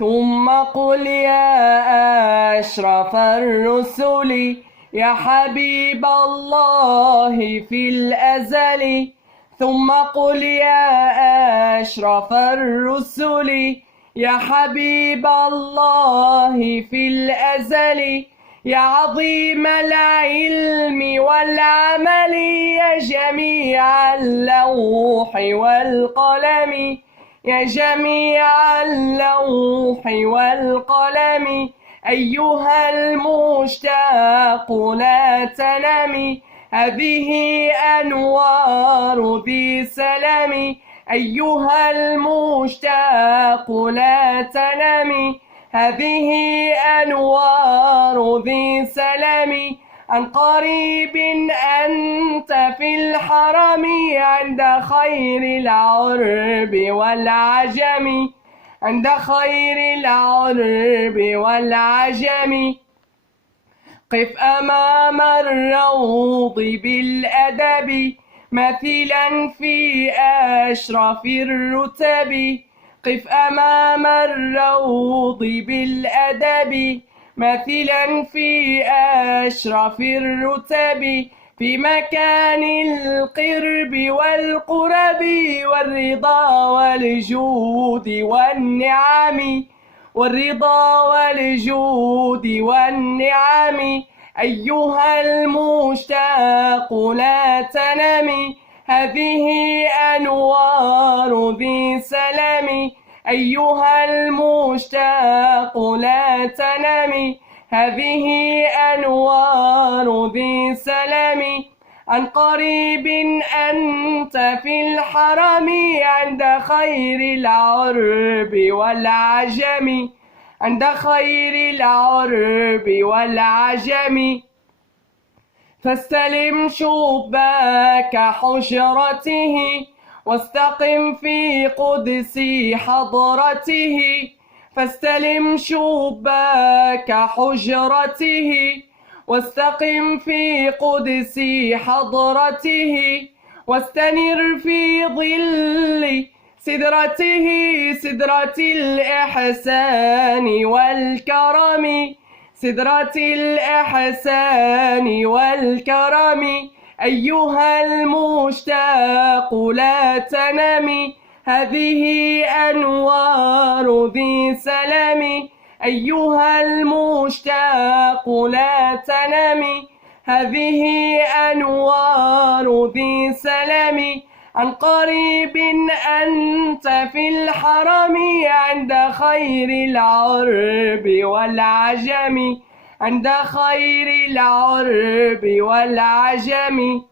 ثم قل يا أشرف الرسل يا حبيب الله في الأزل. ثم قل يا أشرف الرسل يا حبيب الله في الأزل. يا عظيم العلم والعمل يا جميع اللوح والقلم. يا جميع اللوح والقلم أيها المشتاق لا تنم. هذه أنوار ذي سلام أيها المشتاق لا تنم. هذه أنوار ذي سلام عن قريب أنت في الحرم عند خير العرب والعجم. عند خير العرب والعجم. قف أمام الروض بالأدب مثلا في أشرف الرتب. قف أمام الروض بالأدب مثلا في أشرف الرتب. في مكان القرب والقرب والرضا والجود والنعم. والرضا والجود والنعم أيها المشتاق لا تنم. هذه أنوار ذي سلام أيها المشتاق لا تنم. هذه أنوار ذي سلام عن قريب أنت في الحرم عند خير العرب والعجم. عند خير العرب والعجم. فاستلم شباك حجرته واستقم في قدس حضرته. فاستلم شباك حجرته واستقم في قدس حضرته. واستنر في ظل سدرته سدرة الإحسان والكرم. سدرة الإحسان والكرم أيها المشتاق لا تنم. هذه أنوار ذي سلام أيها المشتاق لا تنم. هذه أنوار ذي سلام عن قريب أنت في الحرم عند خير العرب والعجم. عند خير العرب والعجم.